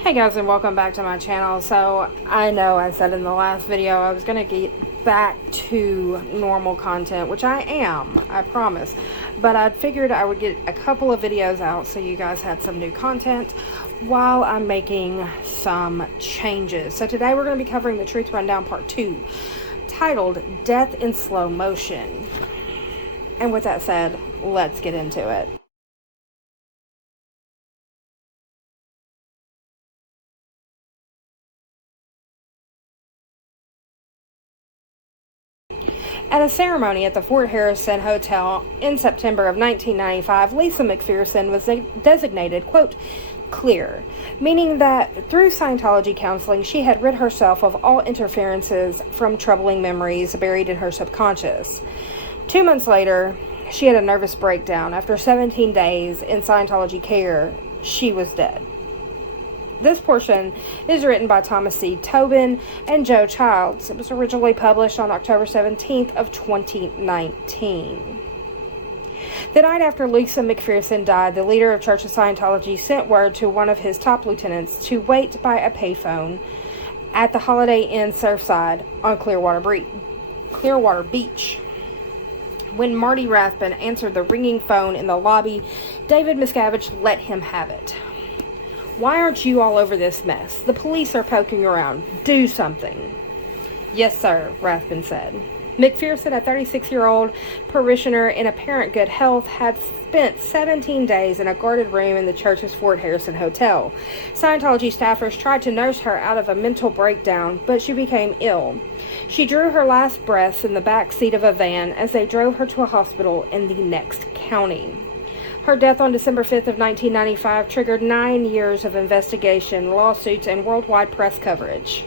Hey guys, and welcome back to my channel. So I know I said in the last video I was going to get back to normal content, which I am, I promise, but I figured I would get a couple of videos out so you guys had some new content while I'm making some changes. So today we're going to be covering the Truth Rundown Part 2, titled Death in Slow Motion. And with that said, let's get into it. At a ceremony at the Fort Harrison Hotel in September of 1995, Lisa McPherson was designated, quote, clear, meaning that through Scientology counseling, she had rid herself of all interferences from troubling memories buried in her subconscious. 2 months later, she had a nervous breakdown. After 17 days in Scientology care, she was dead. This portion is written by Thomas C. Tobin and Joe Childs. It was originally published on October 17th of 2019. The night after Lisa McPherson died, the leader of Church of Scientology sent word to one of his top lieutenants to wait by a payphone at the Holiday Inn Surfside on Clearwater Beach. When Marty Rathbun answered the ringing phone in the lobby, David Miscavige let him have it. Why aren't you all over this mess? The police are poking around. Do something. Yes, sir, Rathbun said. McPherson, a 36-year-old parishioner in apparent good health, had spent 17 days in a guarded room in the church's Fort Harrison Hotel. Scientology staffers tried to nurse her out of a mental breakdown, but she became ill. She drew her last breaths in the back seat of a van as they drove her to a hospital in the next county. Her death on December 5th of 1995 triggered 9 years of investigation, lawsuits, and worldwide press coverage.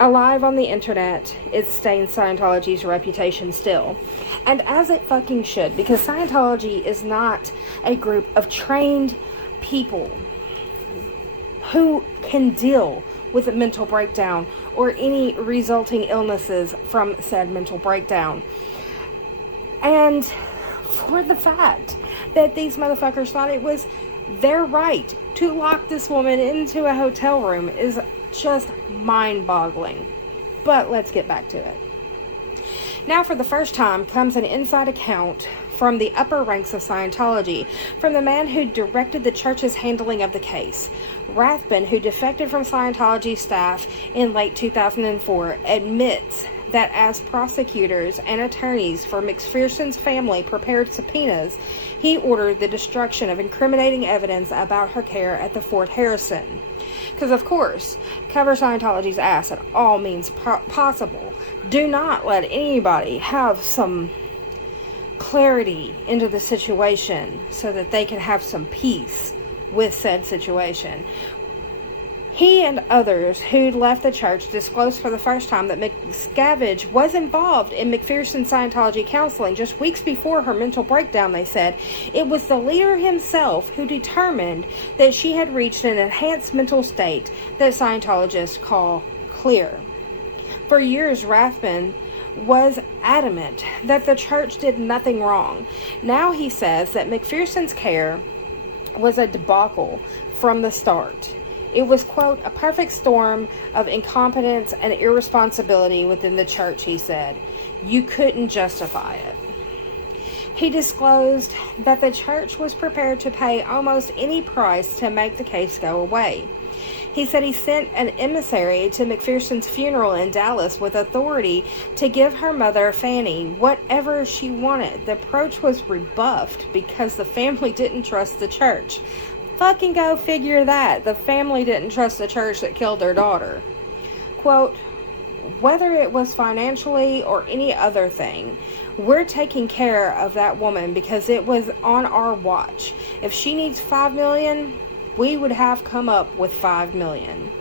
Alive on the internet, it stains Scientology's reputation still. And as it fucking should, because Scientology is not a group of trained people who can deal with a mental breakdown or any resulting illnesses from said mental breakdown. And for the fact that these motherfuckers thought it was their right to lock this woman into a hotel room is just mind-boggling. But let's get back to it. Now, for the first time, comes an inside account from the upper ranks of Scientology, from the man who directed the church's handling of the case. Rathbun, who defected from Scientology staff in late 2004, admits that as prosecutors and attorneys for McPherson's family prepared subpoenas, he ordered the destruction of incriminating evidence about her care at the Fort Harrison. Because, of course, cover Scientology's ass at all means possible. Do not let anybody have some clarity into the situation so that they can have some peace with said situation. He and others who'd left the church disclosed for the first time that Miscavige was involved in McPherson's Scientology counseling just weeks before her mental breakdown, they said. It was the leader himself who determined that she had reached an enhanced mental state that Scientologists call clear. For years, Rathbun was adamant that the church did nothing wrong. Now he says that McPherson's care was a debacle from the start. It was, quote, a perfect storm of incompetence and irresponsibility within the church, he said. You couldn't justify it. He disclosed that the church was prepared to pay almost any price to make the case go away. He said he sent an emissary to McPherson's funeral in Dallas with authority to give her mother, Fanny, whatever she wanted. The approach was rebuffed because the family didn't trust the church. Fucking go figure that. The family didn't trust the church that killed their daughter. Quote, whether it was financially or any other thing, we're taking care of that woman because it was on our watch. If she needs $5 million, we would have come up with $5 million.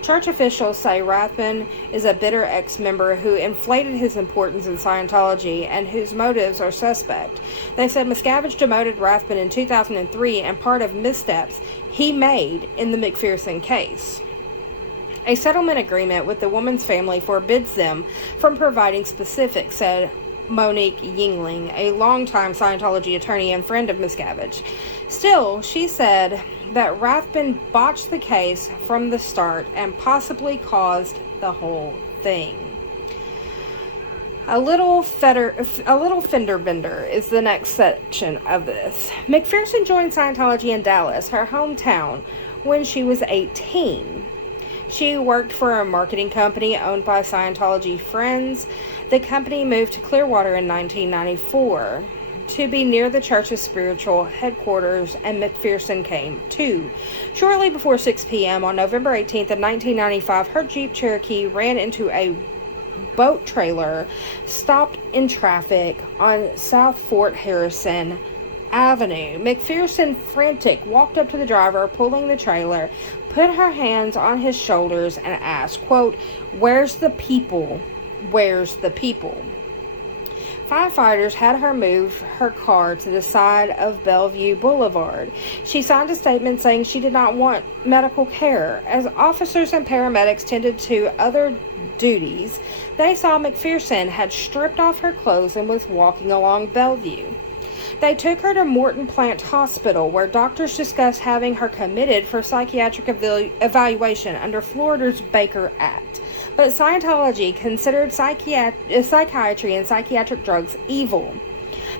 Church officials say Rathbun is a bitter ex-member who inflated his importance in Scientology and whose motives are suspect. They said Miscavige demoted Rathbun in 2003 and part of missteps he made in the McPherson case. A settlement agreement with the woman's family forbids them from providing specifics, said Monique Yingling, a longtime Scientology attorney and friend of Miscavige. Still, she said that Rathbun botched the case from the start and possibly caused the whole thing. A little fender bender is the next section of this. McPherson joined Scientology in Dallas, her hometown, when she was 18. She worked for a marketing company owned by Scientology friends. The company moved to Clearwater in 1994 to be near the church's spiritual headquarters, and McPherson came too. Shortly before 6 p.m. on November 18th of 1995, her Jeep Cherokee ran into a boat trailer stopped in traffic on South Fort Harrison Avenue. McPherson, frantic, walked up to the driver pulling the trailer, put her hands on his shoulders, and asked, quote, "Where's the people? Where's the people?" Firefighters had her move her car to the side of Bellevue Boulevard. She signed a statement saying she did not want medical care. As officers and paramedics tended to other duties, they saw McPherson had stripped off her clothes and was walking along Bellevue. They took her to Morton Plant Hospital, where doctors discussed having her committed for psychiatric evaluation under Florida's Baker Act. But Scientology considered psychiatry and psychiatric drugs evil.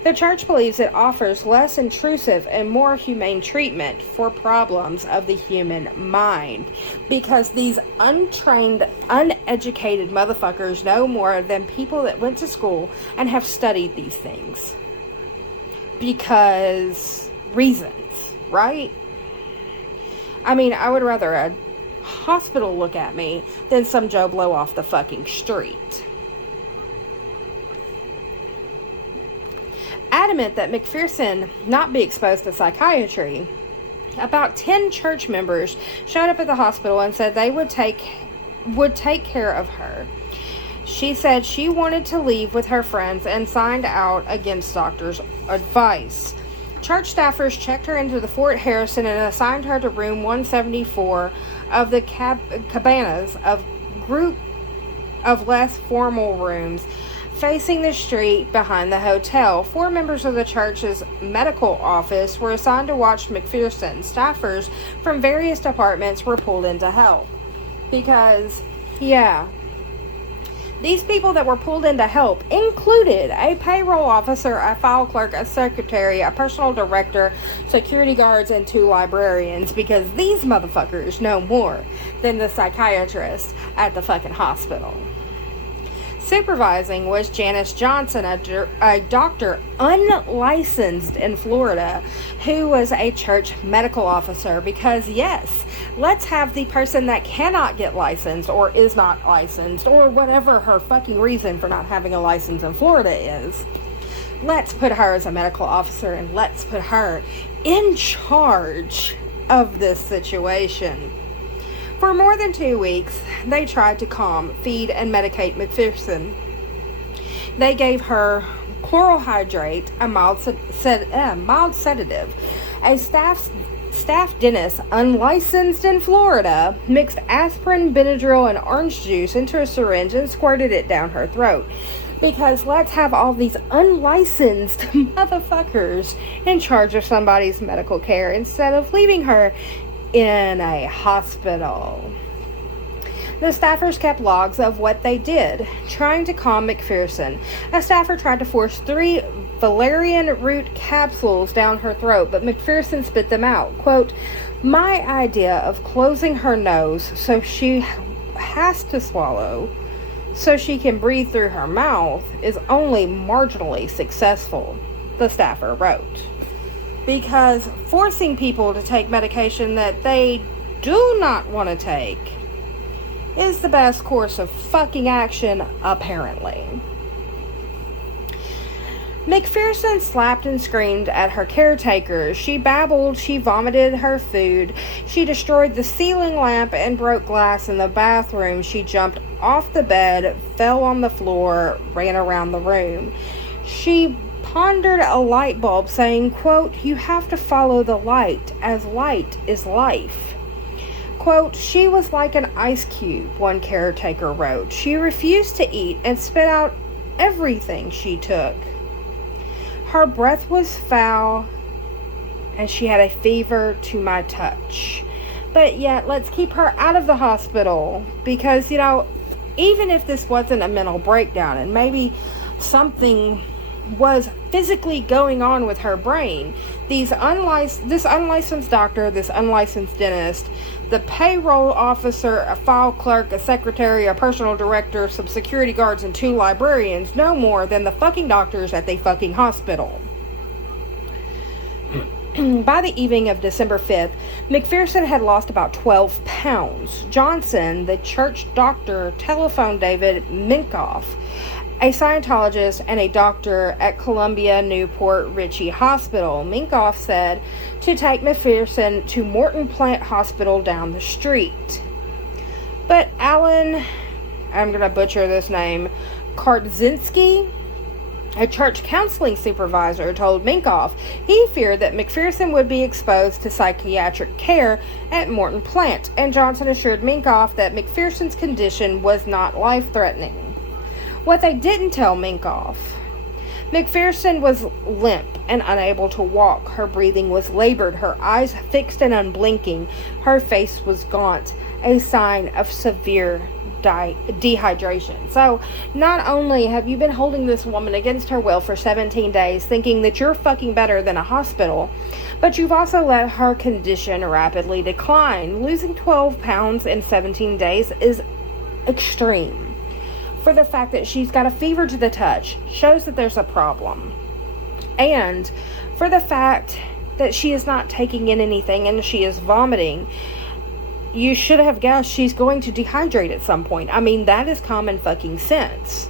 The church believes it offers less intrusive and more humane treatment for problems of the human mind, because these untrained, uneducated motherfuckers know more than people that went to school and have studied these things. Because reasons, right? I mean, I would rather a hospital look at me than some Joe Blow off the fucking street. Adamant that McPherson not be exposed to psychiatry, about 10 church members showed up at the hospital and said they would take care of her. She said she wanted to leave with her friends and signed out against doctors' advice. Church staffers checked her into the Fort Harrison and assigned her to room 174 of the cabanas of group of less formal rooms facing the street behind the hotel. 4 members of the church's medical office were assigned to watch McPherson. Staffers from various departments were pulled in to help. Because, yeah, these people that were pulled in to help included a payroll officer, a file clerk, a secretary, a personal director, security guards, and 2 librarians, because these motherfuckers know more than the psychiatrist at the fucking hospital. Supervising was Janice Johnson, a doctor unlicensed in Florida, who was a church medical officer, because yes, let's have the person that cannot get licensed or is not licensed or whatever her fucking reason for not having a license in Florida is. Let's put her as a medical officer and let's put her in charge of this situation. For more than 2 weeks, they tried to calm, feed, and medicate McPherson. They gave her chloral hydrate, a mild sedative. A staff dentist, unlicensed in Florida, mixed aspirin, Benadryl, and orange juice into a syringe and squirted it down her throat. Because let's have all these unlicensed motherfuckers in charge of somebody's medical care instead of leaving her in a hospital. The staffers kept logs of what they did, trying to calm McPherson. A staffer tried to force 3 valerian root capsules down her throat, but McPherson spit them out. Quote, "My idea of closing her nose so she has to swallow so she can breathe through her mouth is only marginally successful," the staffer wrote. Because forcing people to take medication that they do not want to take is the best course of fucking action, apparently. McPherson slapped and screamed at her caretakers. She babbled, she vomited her food, she destroyed the ceiling lamp and broke glass in the bathroom. She jumped off the bed, fell on the floor, ran around the room. She pondered a light bulb, saying, quote, "You have to follow the light, as light is life." Quote, "She was like an ice cube," one caretaker wrote. "She refused to eat and spit out everything she took. Her breath was foul and she had a fever to my touch. But yet, let's keep her out of the hospital, because, even if this wasn't a mental breakdown and maybe something was physically going on with her brain, this unlicensed doctor, this unlicensed dentist, the payroll officer, a file clerk, a secretary, a personal director, some security guards, and 2 librarians, no more than the fucking doctors at the fucking hospital. By the evening of December 5th, McPherson had lost about 12 pounds. Johnson, the church doctor, telephoned David Minkoff, a Scientologist and a doctor at Columbia Newport Ritchie Hospital. Minkoff said to take McPherson to Morton Plant Hospital down the street. But Alan, I'm going to butcher this name, Kardzinski, a church counseling supervisor, told Minkoff he feared that McPherson would be exposed to psychiatric care at Morton Plant, and Johnson assured Minkoff that McPherson's condition was not life-threatening. What they didn't tell Minkoff: McPherson was limp and unable to walk. Her breathing was labored, her eyes fixed and unblinking. Her face was gaunt, a sign of severe dehydration. So, not only have you been holding this woman against her will for 17 days, thinking that you're fucking better than a hospital, but you've also let her condition rapidly decline. Losing 12 pounds in 17 days is extreme. For the fact that she's got a fever to the touch shows that there's a problem. And for the fact that she is not taking in anything and she is vomiting, you should have guessed she's going to dehydrate at some point. I mean, that is common fucking sense.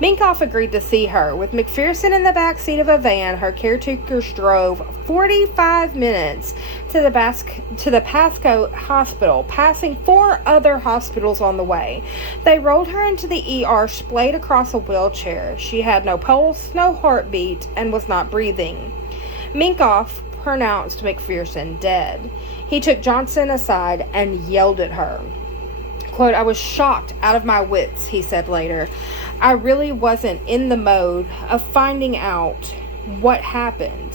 Minkoff agreed to see her. With McPherson in the back seat of a van, her caretakers drove 45 minutes to the Pasco Hospital, passing 4 other hospitals on the way. They rolled her into the ER, splayed across a wheelchair. She had no pulse, no heartbeat, and was not breathing. Minkoff pronounced McPherson dead. He took Johnson aside and yelled at her. Quote, "I was shocked out of my wits," he said later. "I really wasn't in the mode of finding out what happened.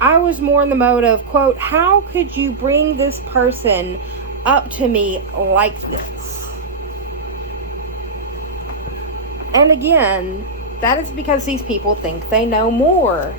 I was more in the mode of," quote, "how could you bring this person up to me like this?" And again, that is because these people think they know more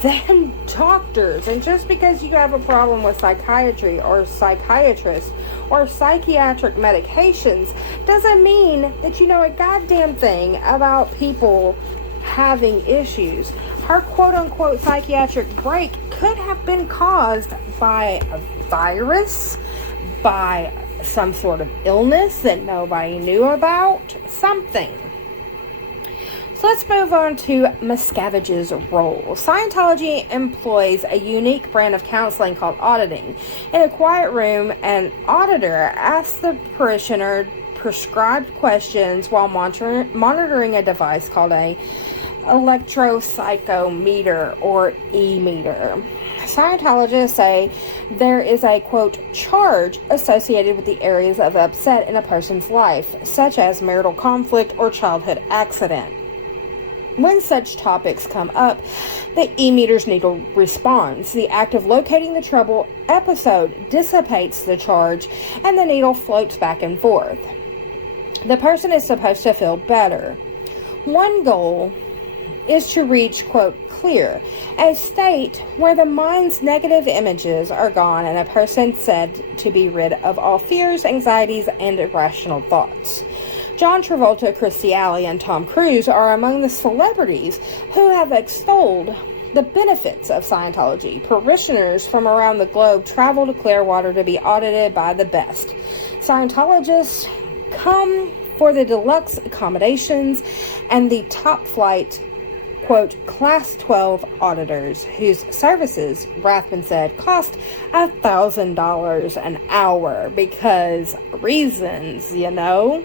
than doctors. And just because you have a problem with psychiatry or psychiatrists or psychiatric medications doesn't mean that you know a goddamn thing about people having issues. Her quote-unquote psychiatric break could have been caused by a virus, by some sort of illness that nobody knew about, something. So let's move on to Miscavige's role. Scientology employs a unique brand of counseling called auditing. In a quiet room, an auditor asks the parishioner prescribed questions while monitoring a device called a electropsychometer or e-meter. Scientologists say there is a, quote, charge associated with the areas of upset in a person's life, such as marital conflict or childhood accident. When such topics come up, the e-meter's needle responds. The act of locating the trouble episode dissipates the charge, and the needle floats back and forth. The person is supposed to feel better. One goal is to reach, quote, clear, a state where the mind's negative images are gone and a person said to be rid of all fears, anxieties, and irrational thoughts. John Travolta, Christy Alley, and Tom Cruise are among the celebrities who have extolled the benefits of Scientology. Parishioners from around the globe travel to Clearwater to be audited by the best. Scientologists come for the deluxe accommodations and the top flight, quote, class 12 auditors, whose services, Rathman said, cost $1,000 an hour because reasons, you know.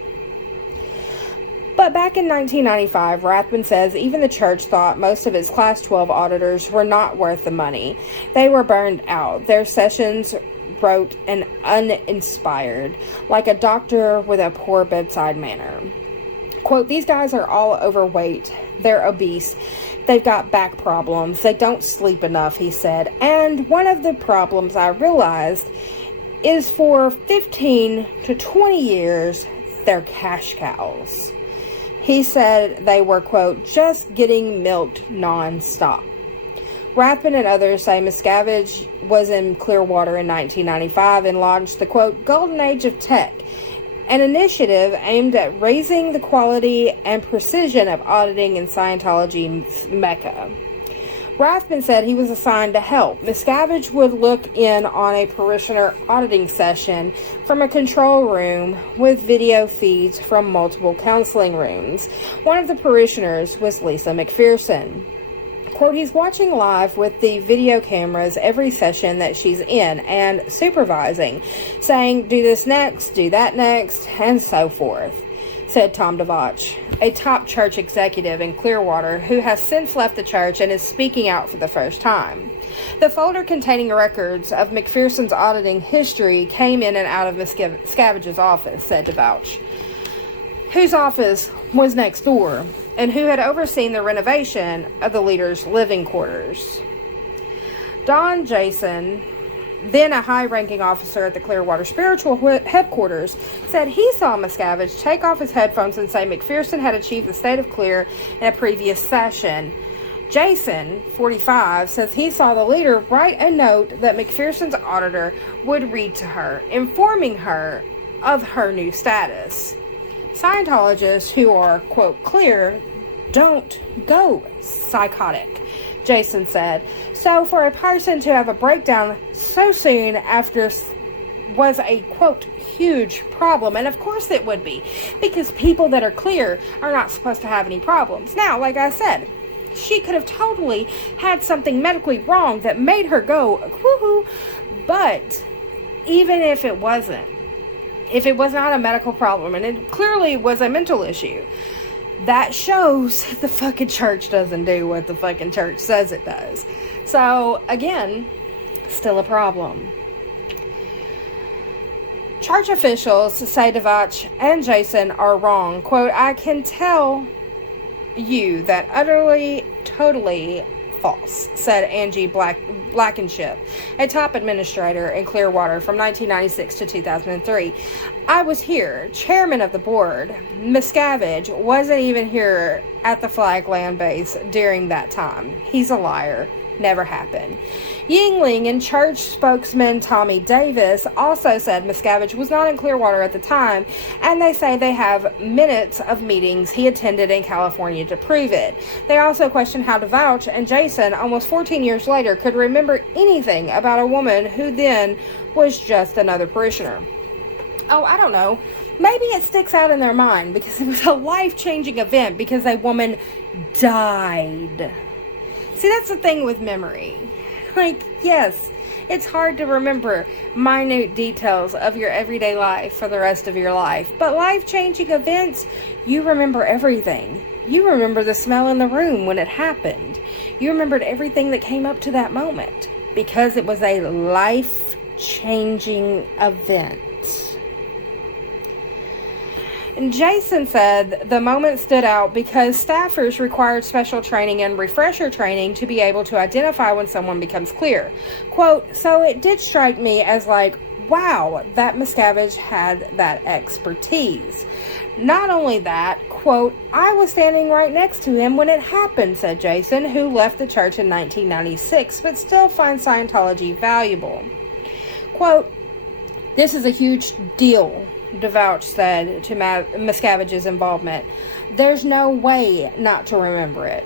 But back in 1995, Rathman says even the church thought most of its Class 12 auditors were not worth the money. They were burned out. Their sessions wrote and uninspired, like a doctor with a poor bedside manner. Quote, "These guys are all overweight they're obese, they've got back problems, they don't sleep enough, he said. And one of the problems I realized is for 15 to 20 years, they're cash cows. He said they were, quote, just getting milked non-stop. Rathbun and others say Miscavige was in Clearwater in 1995 and launched the, quote, Golden Age of Tech, an initiative aimed at raising the quality and precision of auditing in Scientology's Mecca. Rathbun said he was assigned to help. Miscavige would look in on a parishioner auditing session from a control room with video feeds from multiple counseling rooms. One of the parishioners was Lisa McPherson. Quote, he's watching live with the video cameras every session that she's in and supervising, saying, do this next, do that next, and so forth, said Tom DeVoch, a top church executive in Clearwater who has since left the church and is speaking out for the first time. The folder containing records of McPherson's auditing history came in and out of Miscavige's office, said DeVoch, whose office was next door, and who had overseen the renovation of the leader's living quarters. Don Jason, then a high-ranking officer at the Clearwater Spiritual Headquarters, said he saw Miscavige take off his headphones and say McPherson had achieved the state of clear in a previous session. Jason, 45, says he saw the leader write a note that McPherson's auditor would read to her, informing her of her new status. Scientologists who are, quote, clear, don't go psychotic, Jason said. So for a person to have a breakdown so soon after was a, quote, huge problem. And of course it would be, because people that are clear are not supposed to have any problems. Now, like I said, she could have totally had something medically wrong that made her go, woohoo. But even if it wasn't, if it was not a medical problem, and it clearly was a mental issue, that shows the fucking church doesn't do what the fucking church says it does. So, again, still a problem. Church officials say DeVoch and Jason are wrong. Quote, I can tell you that utterly, totally false, said Angie Blankenship, a top administrator in Clearwater from 1996 to 2003. I was here, chairman of the board. Miscavige wasn't even here at the Flag Land Base during that time. He's a liar. Never happened. Yingling and church spokesman Tommy Davis also said Miscavige was not in Clearwater at the time, and they say they have minutes of meetings he attended in California to prove it. They also question how DeVoch and Jason, almost 14 years later, could remember anything about a woman who then was just another parishioner. Oh, I don't know. Maybe it sticks out in their mind because it was a life-changing event because a woman died. See, that's the thing with memory. Like, yes, it's hard to remember minute details of your everyday life for the rest of your life. But life-changing events, you remember everything. You remember the smell in the room when it happened. You remembered everything that came up to that moment because it was a life-changing event. And Jason said the moment stood out because staffers required special training and refresher training to be able to identify when someone becomes clear. Quote, so it did strike me as like, wow, that Miscavige had that expertise. Not only that, quote, I was standing right next to him when it happened, said Jason, who left the church in 1996, but still finds Scientology valuable. Quote, this is a huge deal, DeVoch said to Miscavige's involvement. There's no way not to remember it.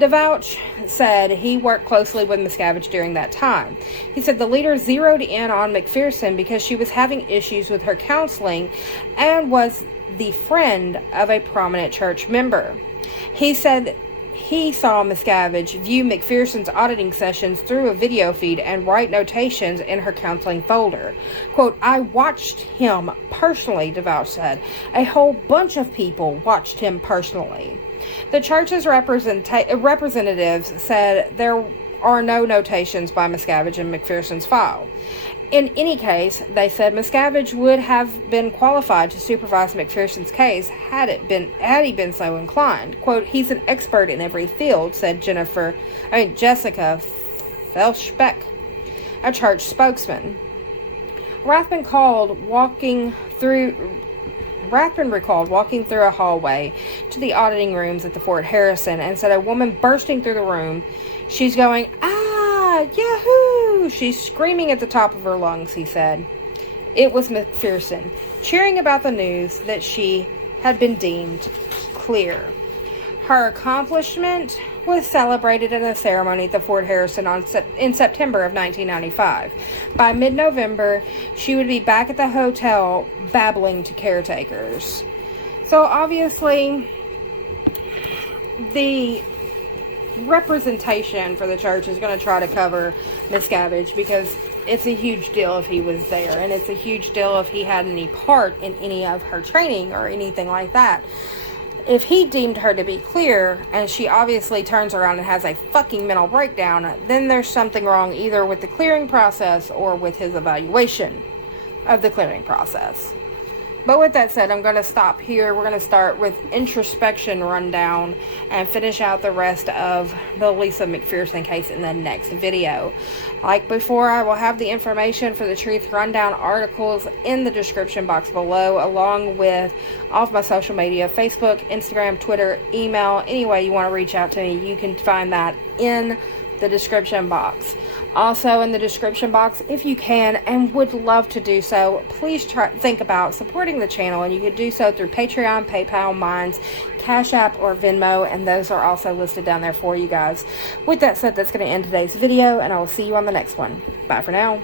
DeVoch said he worked closely with Miscavige during that time. He said the leader zeroed in on McPherson because she was having issues with her counseling and was the friend of a prominent church member. He said he saw Miscavige view McPherson's auditing sessions through a video feed and write notations in her counseling folder. Quote, I watched him personally, DeVoch said. A whole bunch of people watched him personally. The church's representatives said there are no notations by Miscavige in McPherson's file. In any case, they said Miscavige would have been qualified to supervise McPherson's case had he been so inclined. Quote, he's an expert in every field, said Jessica Felschbeck, a church spokesman. Rathbun recalled walking through a hallway to the auditing rooms at the Fort Harrison and said a woman bursting through the room. She's going, ah, yahoo! She's screaming at the top of her lungs, he said. It was McPherson, cheering about the news that she had been deemed clear. Her accomplishment was celebrated in a ceremony at the Fort Harrison in September of 1995. By mid-November, she would be back at the hotel babbling to caretakers. So obviously, the representation for the church is going to try to cover Miscavige because it's a huge deal if he was there, and it's a huge deal if he had any part in any of her training or anything like that. If he deemed her to be clear, and she obviously turns around and has a fucking mental breakdown, then there's something wrong either with the clearing process or with his evaluation of the clearing process. But with that said, I'm going to stop here. We're going to start with introspection rundown and finish out the rest of the Lisa McPherson case in the next video. Like before, I will have the information for the Truth Rundown articles in the description box below, along with all of my social media, Facebook, Instagram, Twitter, email. Any way you want to reach out to me, you can find that in the description box. Also in the description box, if you can and would love to do so, please think about supporting the channel, and you can do so through Patreon, PayPal, Minds, Cash App, or Venmo, and those are also listed down there for you guys. With that said, that's going to end today's video, and I will see you on the next one. Bye for now.